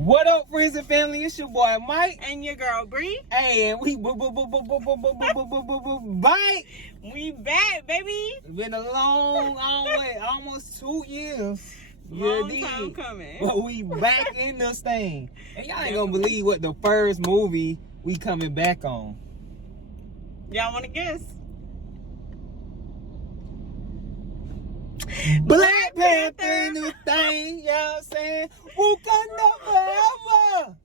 What up, friends and family? It's your boy Mike and your girl Bree. Hey, and we bite. We back, baby. It's been a long way, almost 2 years. Long time coming. But we back in this thing, and y'all ain't gonna believe what the first movie we coming back on. Y'all want to guess? Black Panther, new thing, you know what I'm saying? Wakanda Forever.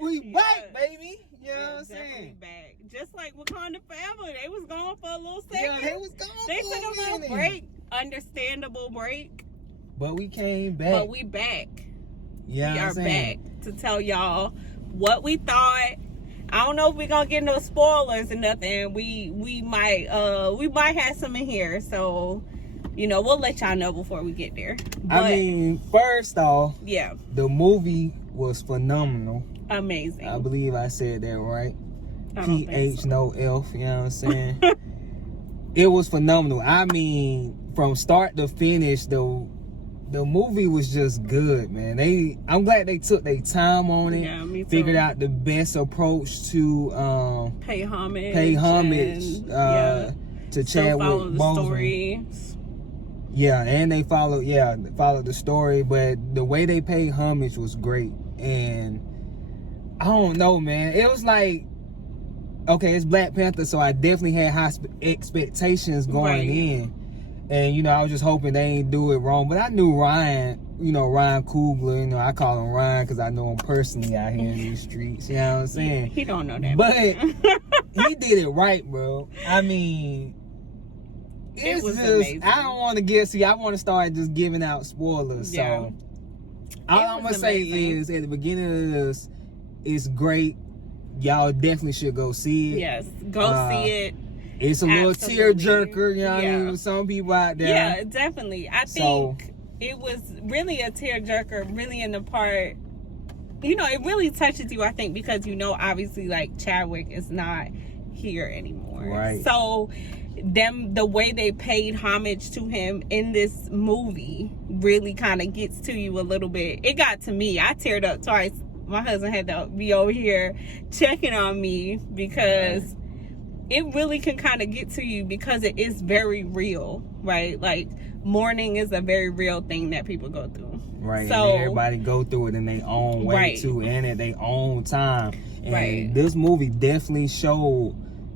We back, baby. You know what I'm saying? Back. Just like Wakanda Forever. They was gone for a little second. Yeah, they was gone They for took a little break. Understandable break. But we came back. But we back. Yeah, we are back to tell y'all what we thought. I don't know if we're gonna get no spoilers or nothing. We might have some in here, so you know, we'll let y'all know before we get there. But, I mean, first off, yeah, the movie was phenomenal. Amazing. I believe I said that right. PH, no F, you know what I'm saying? It was phenomenal. I mean, from start to finish, the movie was just good, man. I'm glad they took their time on it. Yeah, me too. Figured out the best approach to pay homage to Chadwick Boseman. Yeah, and they followed the story, but the way they paid homage was great. And I don't know, man. It was like, okay, it's Black Panther, so I definitely had high expectations going in. And, you know, I was just hoping they ain't do it wrong. But I knew Ryan Coogler, you know, I call him Ryan because I know him personally out here in these streets. You know what I'm saying? He don't know that. But he did it right, bro. I mean, it was just amazing. I don't want to I want to start just giving out spoilers. Yeah. So all I'm going to say is at the beginning of this, it's great. Y'all definitely should go see it. Yes, go see it. It's a little tearjerker, you know what I mean? With some people out there. Yeah, definitely. I think it was really a tearjerker, really in the part, you know, it really touches you, I think, because, you know, obviously, like, Chadwick is not here anymore. Right. So, the way they paid homage to him in this movie really kind of gets to you a little bit. It got to me. I teared up twice. My husband had to be over here checking on me because it really can kind of get to you because it is very real, right? Like, mourning is a very real thing that people go through. Right. So, and everybody go through it in their own way, too, and at their own time. And this movie definitely showed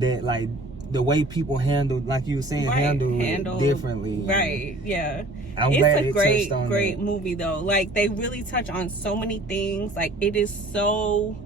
that, like, the way people handled, like you were saying, handled it differently. Right, yeah. I'm glad it's a great movie, though. Like, they really touch on so many things. Like, it is so,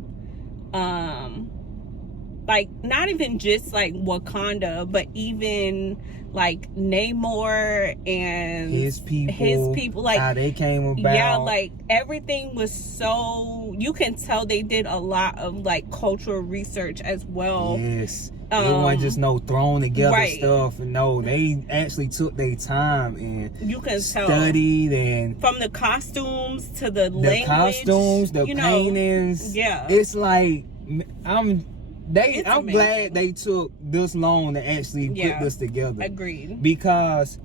like, not even just, like, Wakanda, but even, like, Namor and his people, like, how they came about. Yeah, like, everything was so, you can tell they did a lot of, like, cultural research as well. Yes. It wasn't just no thrown together stuff. And no, they actually took their time and you can studied and from the costumes to the language, costumes, the paintings. Yeah, it's like I'm glad they took this long to actually put this together. Agreed. Because,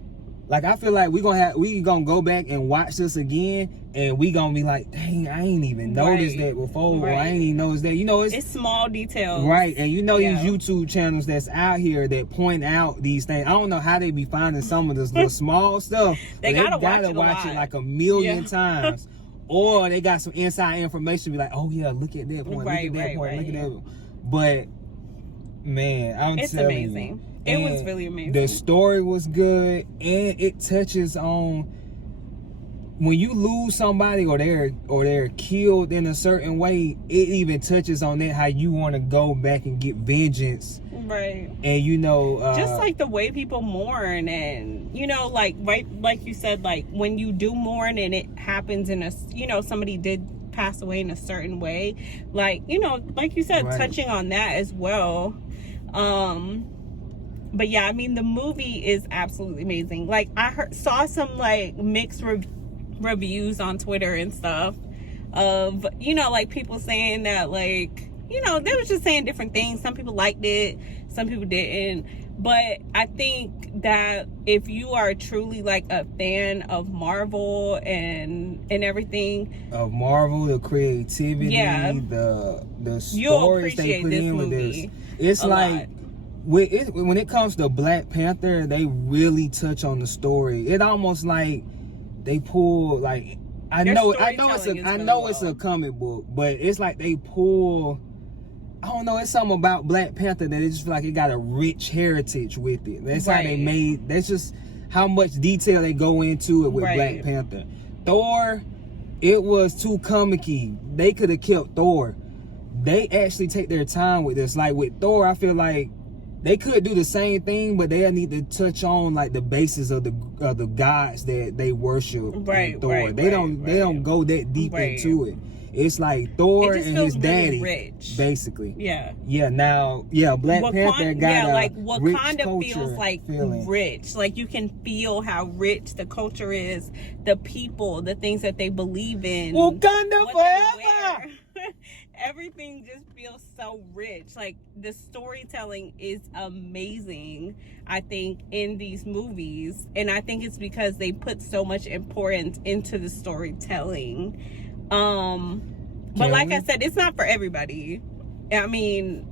like, I feel like we gonna go back and watch this again, and we gonna be like, dang, I ain't even noticed that before, or I ain't even noticed that. You know, it's small details, right? And you know these YouTube channels that's out here that point out these things. I don't know how they be finding some of this little small stuff. They gotta watch it like a million times, or they got some inside information. Be like, oh yeah, look at that point, look at that point, look at that. But man, it's telling amazing. It was really amazing. The story was good, and it touches on when you lose somebody or they're killed in a certain way. It even touches on that, how you want to go back and get vengeance, right? And you know, just like the way people mourn, and you know, like like you said, like when you do mourn and it happens in a, you know, somebody did pass away in a certain way, like, you know, like you said, touching on that as well. But yeah, I mean, the movie is absolutely amazing. Like, I saw some, like, mixed reviews on Twitter and stuff of, you know, like, people saying that, like, you know, they was just saying different things. Some people liked it, some people didn't. But I think that if you are truly like a fan of Marvel and everything, of Marvel, the creativity, the stories they put in with this, it's like when it comes to Black Panther, they really touch on the story. It almost like they pull like I know it's a comic book, but it's like they pull. I don't know, it's something about Black Panther that it just feel like it got a rich heritage with it. That's how they made, that's just how much detail they go into it with Black Panther. Thor, it was too comic-y. They could have kept Thor. They actually take their time with this. Like with Thor, I feel like they could do the same thing, but they need to touch on like the basis of the gods that they worship. Thor. They don't go that deep into it. It's like Thor and his daddy, rich. Basically. Yeah. Black Panther got like Wakanda Wakanda feels like rich. Like you can feel how rich the culture is, the people, the things that they believe in. Wakanda Forever. Everything just feels so rich. Like the storytelling is amazing, I think, in these movies, and I think it's because they put so much importance into the storytelling. But like I said, it's not for everybody. I mean,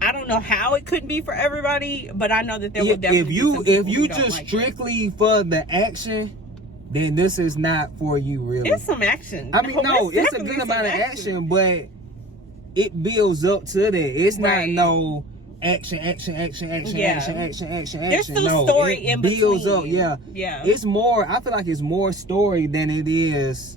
I don't know how it couldn't be for everybody, but I know that there will definitely be some people if you just like strictly for the action, then this is not for you, really. It's some action. I mean, it's a good amount of action, but it builds up to that. It's not no action. There's still story in between. Builds up, yeah. It's more. I feel like it's more story than it is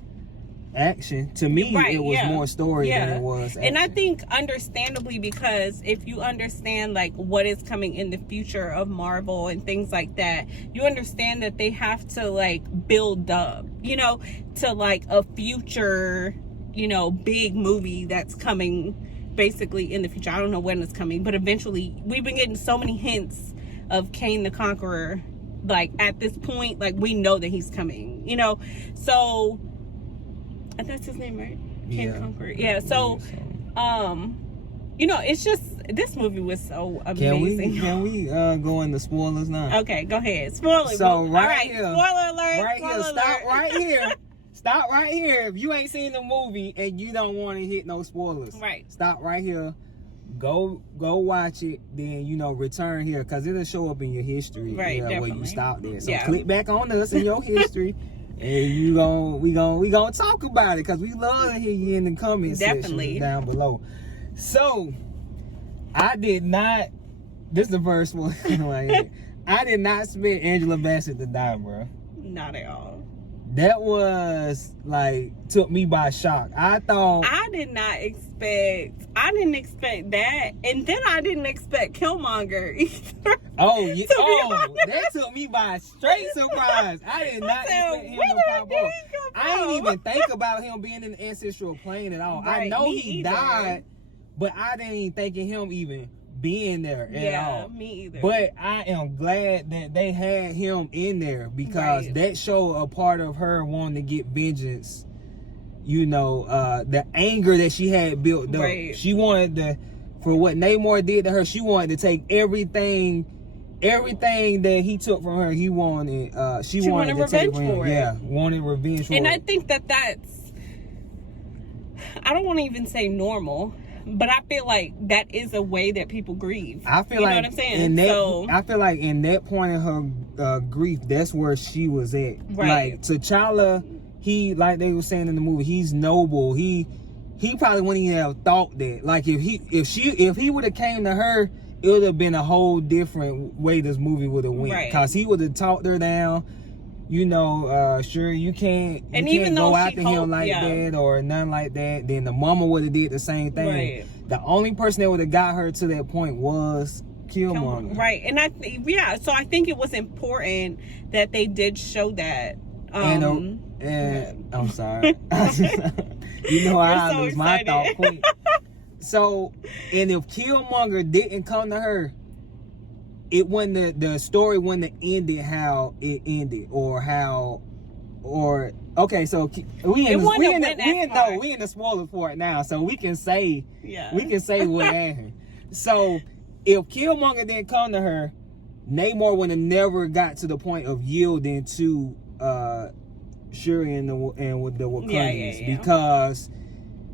action. To me, it was more story than it was action. And I think understandably, because if you understand like what is coming in the future of Marvel and things like that, you understand that they have to like build up, to like a future, big movie that's coming basically in the future. I don't know when it's coming, but eventually. We've been getting so many hints of Kang the Conqueror, like at this point, like we know that he's coming, so that's his name, right? Kang the Conqueror. Yeah. So, it's just this movie was so amazing. Can we go into spoilers now? Okay, go ahead. Spoilers. So all right, here, spoiler alert. Right here. Stop right here. Stop right here. If you ain't seen the movie and you don't want to hit no spoilers, stop right here. Go watch it. Then return here because it'll show up in your history. Right. Where you stopped there. So click back on us in your history. And we gonna talk about it because we love to hear you in the comments section down below. So I did not. This is the first one. I did not expect Angela Bassett to die, bro. Not at all. That was like took me by shock. I didn't expect that, and then I didn't expect Killmonger either. That took me by straight surprise. I did not expect him to pop up. I didn't even think about him being in the ancestral plane at all. I know he died, but I didn't even think of him even being there at all. Me either. But I am glad that they had him in there because that showed a part of her wanting to get vengeance. The anger that she had built up. She wanted to, for what Namor did to her, she wanted to take everything that he took from her. She wanted to take from him. Wanted revenge for it. And I think that's, I don't want to even say normal, but I feel like that is a way that people grieve. I feel like what I'm saying? I feel like in that point of her grief, that's where she was at. Like T'Challa, he, like they were saying in the movie, he's noble. He probably wouldn't even have thought that. Like if he would have came to her, it would have been a whole different way this movie would have went. Because he would have talked her down. Sure, you can't go after him like that or nothing like that. Then the mama would have did the same thing. The only person that would have got her to that point was Killmonger. And so I think it was important that they did show that. And I'm sorry. I lose my thought quick. So, and if Killmonger didn't come to her, it wasn't the story wouldn't have ended how it ended okay, so we in the spoiler for it now, so we can say what happened. So if Killmonger didn't come to her, Namor would have never got to the point of yielding to Shuri and with the Wakandans because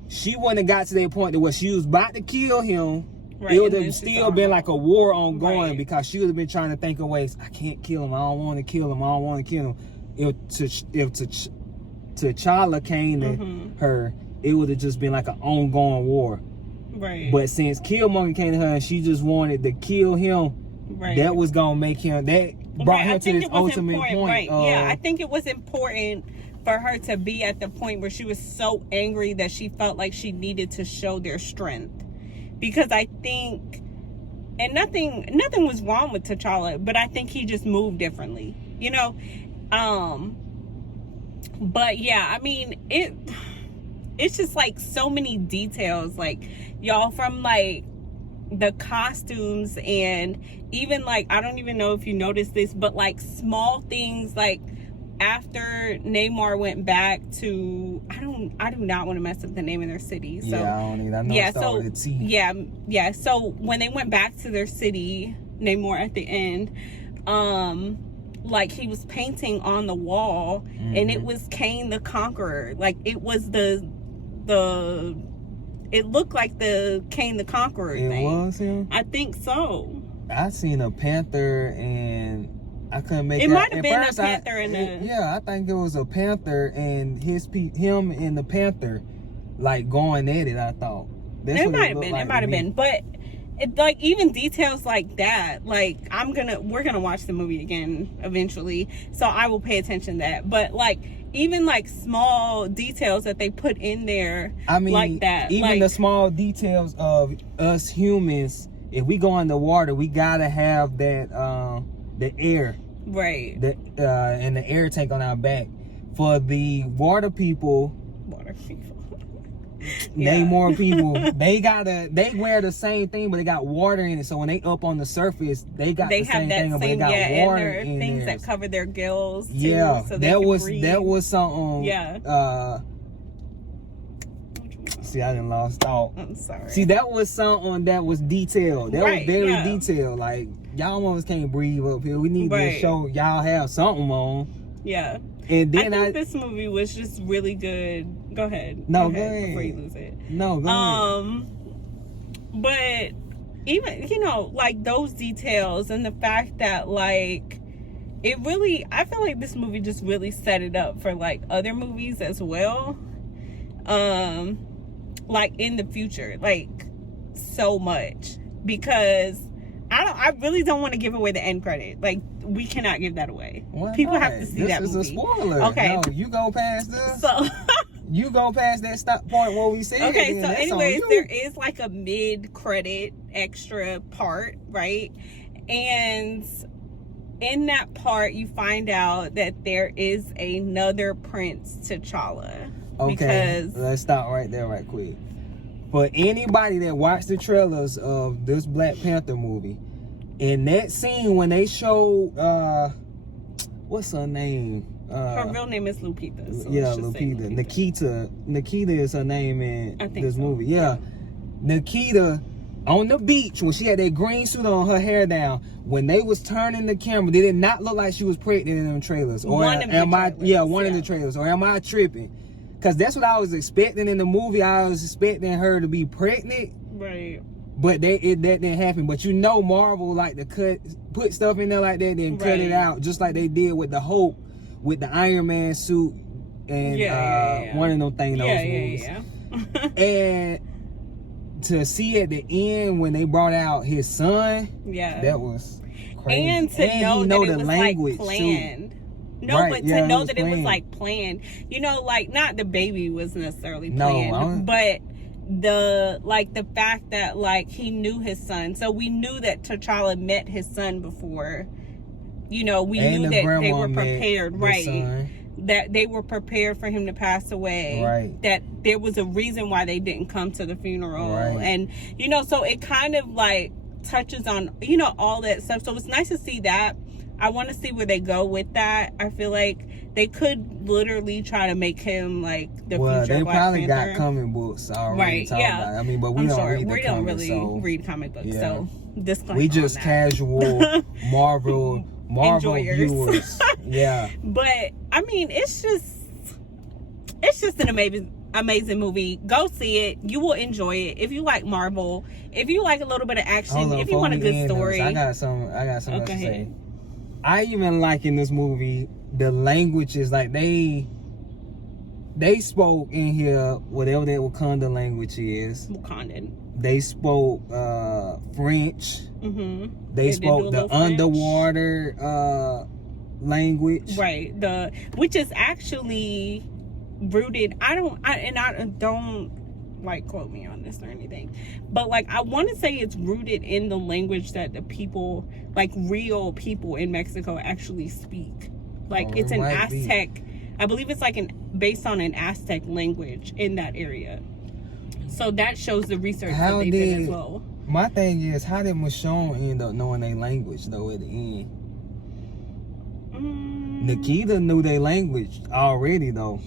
she wouldn't have got to that point to where she was about to kill him. Right, it would have still been like a war ongoing because she would have been trying to think of ways. I can't kill him. I don't want to kill him. I don't want to kill him. If T'Challa came to her, it would have just been like an ongoing war. Right. But since Killmonger came to her and she just wanted to kill him, that was gonna make him. That brought her to this ultimate point. Right. I think it was important for her to be at the point where she was so angry that she felt like she needed to show their strength. Because I think, and nothing was wrong with T'Challa, but I think he just moved differently, you know? But yeah, I mean, it's just like so many details, like, y'all, from like the costumes and even like, I don't even know if you noticed this, but like small things, like after Namor went back to, I do not want to mess up the name of their city. So yeah, I don't either. I know it started with a T. Yeah. So when they went back to their city, Namor at the end, like he was painting on the wall, and it was Kane the Conqueror. Like it was it looked like the Kane the Conqueror thing. It was him? I think so. I seen a Panther and I couldn't make it. It might have been first, a Panther I think it was a Panther and him and the Panther like going at it. I thought it might have been, but it, like even details like that. Like we're gonna watch the movie again eventually, so I will pay attention to that. But like even like small details that they put in there, I mean, like that, even like the small details of us humans. If we go in the water, we gotta have that. The air, right? And the air tank on our back. For the water people, Namor people, they wear the same thing, but they got water in it. So when they up on the surface, they got the same thing, but they got water in things theirs. that cover their gills. Too, yeah, so that was something. Yeah. See, I done lost thought. I'm sorry. See, that was something that was detailed. That was very detailed. Like, y'all almost can't breathe up here. We need to show y'all have something on. Yeah. And then I think this movie was just really good. Go ahead. No, go ahead. Before you lose it. No, go ahead. But even, you know, like those details and the fact that like it really, I feel like this movie just really set it up for like other movies as well. Like in the future, like so much, because I really don't want to give away the end credit. Like we cannot give that away. People have to see that movie. This is a spoiler. Okay, no, you go past this. So you go past that stop point where we said. Okay, so anyways, there is like a mid-credit extra part, right? And in that part, you find out that there is another Prince T'Challa. Okay, because let's stop right there right quick. For anybody that watched the trailers of this Black Panther movie, in that scene when they showed, what's her name? Her real name is Lupita. So yeah, Lupita. Nikita is her name in this movie. Yeah. Nikita, on the beach, when she had that green suit on, her hair down, when they was turning the camera, did it not look like she was pregnant in them trailers? Or one of the trailers. Or am I tripping? Because that's what I was expecting in the movie. I was expecting her to be pregnant. Right. But that didn't happen. But you know Marvel like to put stuff in there like that, then cut it out. Just like they did with the Hope, with the Iron Man suit, and one of them things, those movies. And to see at the end when they brought out his son, that was crazy. And to know that it was like planned. No, but to know that it was like planned, you know, like not the baby was necessarily planned, but the fact that like he knew his son, so we knew that T'Challa met his son before, you know, we knew that they were prepared, right? That they were prepared for him to pass away, right? That there was a reason why they didn't come to the funeral, right? And you know, so it kind of like touches on, you know, all that stuff. So it's nice to see that. I want to see where they go with that. I feel like they could literally try to make him like the future they Black probably Panther. got comic books already. Right, yeah. About it. I mean, but we don't read the we comics, don't really so, read comic books, yeah. so disclaimer we just on that. Casual Marvel Enjoyers. viewers. Yeah. But I mean, it's just an amazing movie. Go see it. You will enjoy it. If you like Marvel, if you like a little bit of action, if you want a good story. I got something else to ahead. say. I even like in this movie the languages, like they spoke in here whatever that Wakanda language is. Wakandan. They spoke French. Mm-hmm. They spoke the underwater language. Right. Which is actually rooted. I don't like quote me on this or anything, but like I want to say it's rooted in the language that the people, like real people in Mexico, actually speak. Like it's an Aztec. I believe it's like based on an Aztec language in that area. So that shows the research that they did as well. My thing is, how did Michonne end up knowing their language though at the end? Nikita knew their language already though.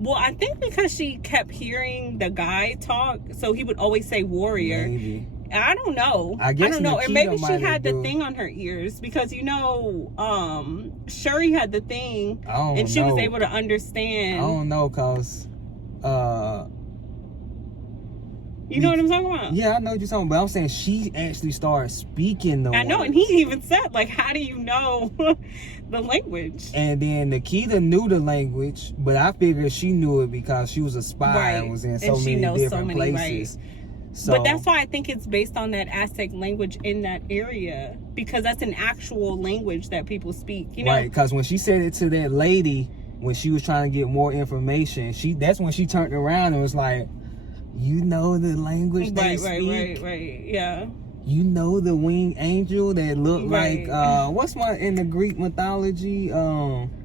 Well, I think because she kept hearing the guy talk, so he would always say warrior. Maybe. I don't know. I guess don't know. Nikita Or maybe she had the do. thing on her ears because Shuri had the thing and she was able to understand. I don't know, cause you know what I'm talking about? Yeah, I know what you're talking about. But I'm saying she actually started speaking the I know, words. and he even said, like, how do you know the language? And then Nikita knew the language, but I figured she knew it because she was a spy and was in so many different places. Right. So, but that's why I think it's based on that Aztec language in that area, because that's an actual language that people speak. You know? Right, because when she said it to that lady, when she was trying to get more information, that's when she turned around and was like, you know the language they speak? Right, yeah. You know the winged angel that looked like, what's one in the Greek mythology?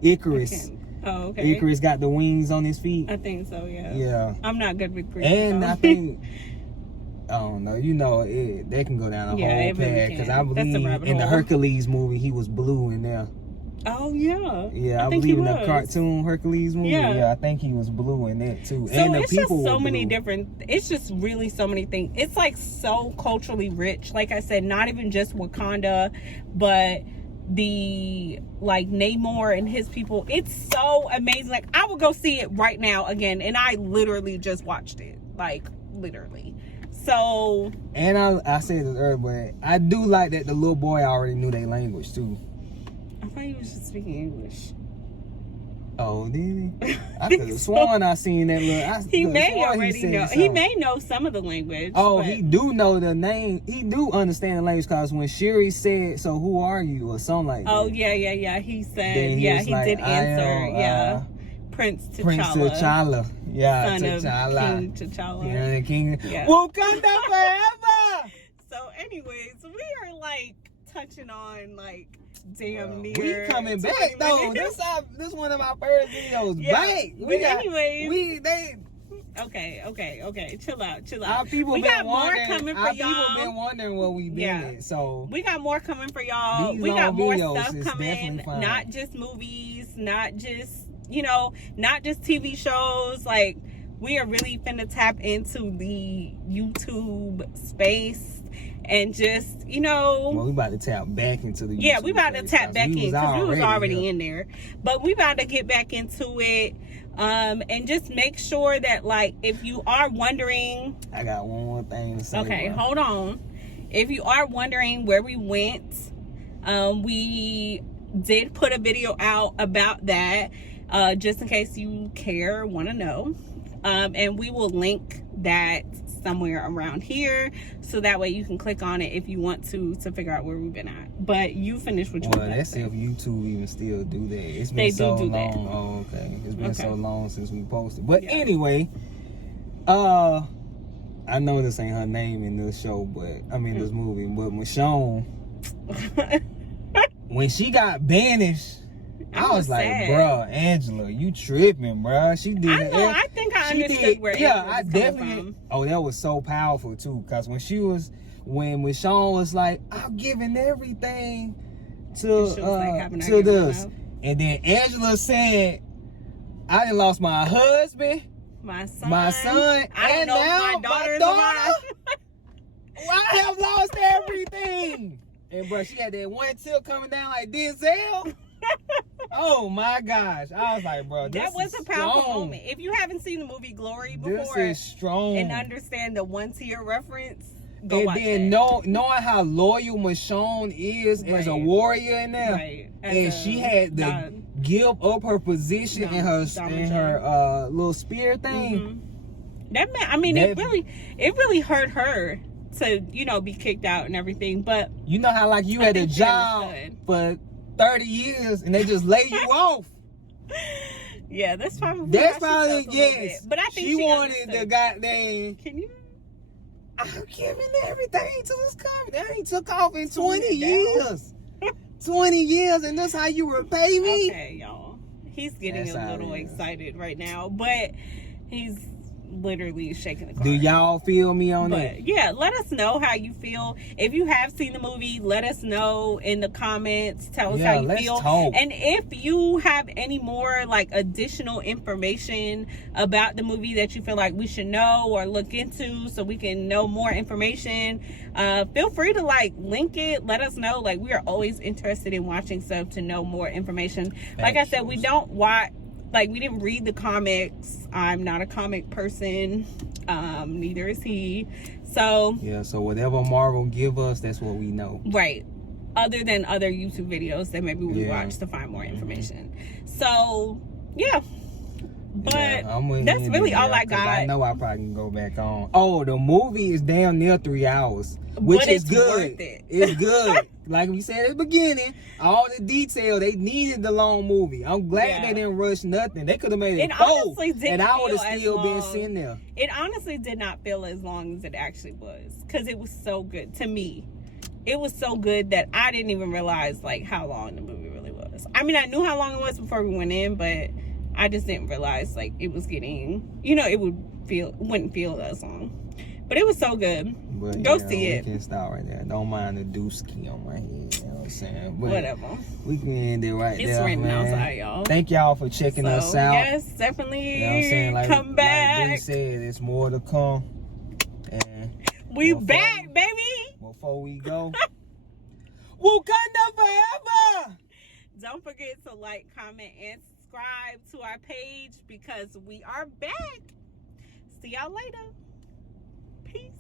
Icarus. Oh, okay. Icarus got the wings on his feet. I think so, yeah. Yeah. I'm not good with Greek. And I think, I don't know, they can go down a whole path, because I believe in the Hercules movie, he was blue in there. Oh, yeah. Yeah, I believe in the cartoon Hercules movie. Yeah, I think he was blue in that too. So and the it's people just so were many blue. different, it's just really so many things. It's like so culturally rich. Like I said, not even just Wakanda, but the like Namor and his people. It's so amazing. Like I would go see it right now again, and I literally just watched it. Like literally. So. And I said this earlier, but I do like that the little boy already knew their language too. I thought he was just speaking English. Oh, did he? I could have sworn I seen that little. He may already know. He may know some of the language. Oh, he do know the name. He do understand the language, because when Shuri said, "So who are you?" or something like that. Oh yeah. He said, he like, did answer. Prince T'Challa. Prince T'Challa. Yeah, son T'Challa. Of King T'Challa. Yeah, the king. Yeah. Wakanda forever. So, anyways, we are like touching on like damn near. We coming back though. This one of my first videos back. Okay. Chill out. Our people we got more coming for y'all. Our people been wondering what we did. So we got more coming for y'all. We got more stuff coming. Not just movies, not just not just TV shows. Like we are really finna tap into the YouTube space. And just, well, we about to tap back into the YouTube. Yeah, we about to tap back in, because we was already in there. But we about to get back into it. And just make sure that, like, if you are wondering... I got one more thing to say. Okay, hold on. If you are wondering where we went, we did put a video out about that, just in case you want to know. And we will link that somewhere around here, so that way you can click on it if you want to figure out where we've been at. But you finish what you Well, let's see if YouTube even still do that. It's been so long. That. Oh, okay. It's been so long since we posted. But anyway, I know this ain't her name in this show, but this movie, but Michonne, when she got banished, I was like, bruh, Angela, you tripping, bruh. She did it. I think I understood where Angela was coming from. Oh, that was so powerful, too. Because when Michonne was like, I'm giving everything to this. And then Angela said, I done lost my husband, my son, I don't know now my daughter. I have lost everything. And bro, she had that one tip coming down like Denzel. Oh my gosh. I was like, bro, this that was is a powerful strong. moment. If you haven't seen the movie Glory before, this is strong. And understand the one tier reference, go and watch then that. knowing how loyal Michonne is as a warrior in there. Right. And she had to give up her position in her little spear thing. Mm-hmm. That man, I mean, it really hurt her to, you know, be kicked out and everything. But you know how like you had a job for 30 years and they just lay you off. Yeah, that's probably yes. But I think she wanted the goddamn. Can you? I'm giving everything to this company. They ain't took off in 20 years. 20 years, and that's how you repay me? Okay, y'all. He's getting a little excited right now, but he's literally shaking the car. Do y'all feel me on that? Yeah, let us know how you feel. If you have seen the movie, let us know in the comments. Tell us how you feel. Talk. And if you have any more like additional information about the movie that you feel like we should know or look into so we can know more information, feel free to like link it. Let us know. Like, we are always interested in watching stuff to know more information. Like I said, we don't watch. Like, we didn't read the comics. I'm not a comic person. Neither is he. So yeah, so whatever Marvel give us, that's what we know. Right. Other than other YouTube videos that maybe we watch to find more information. So yeah. But that's really all I got. I know I probably can go back on. Oh, the movie is damn near 3 hours. Which is good. Worth it. It's good. Like we said at the beginning, all the detail, they needed the long movie. I'm glad they didn't rush nothing. They could have made it 4, and I would have still been sitting there. It honestly did not feel as long as it actually was, because it was so good to me. It was so good that I didn't even realize like how long the movie really was. I mean, I knew how long it was before we went in, but I just didn't realize like it was getting, you know, it wouldn't feel as long. But it was so good. But, go see it. We can stop right there. Don't mind the dooski on my head. You know what I'm saying? But whatever. We can end it right there. It's raining man. outside, y'all. Thank y'all for checking us out. Yes, definitely. You know what I'm saying? Come back. Like they said, there's more to come. And we back, baby. Before we go, Wakanda Forever. Don't forget to like, comment, and subscribe to our page because we are back. See y'all later. Peace.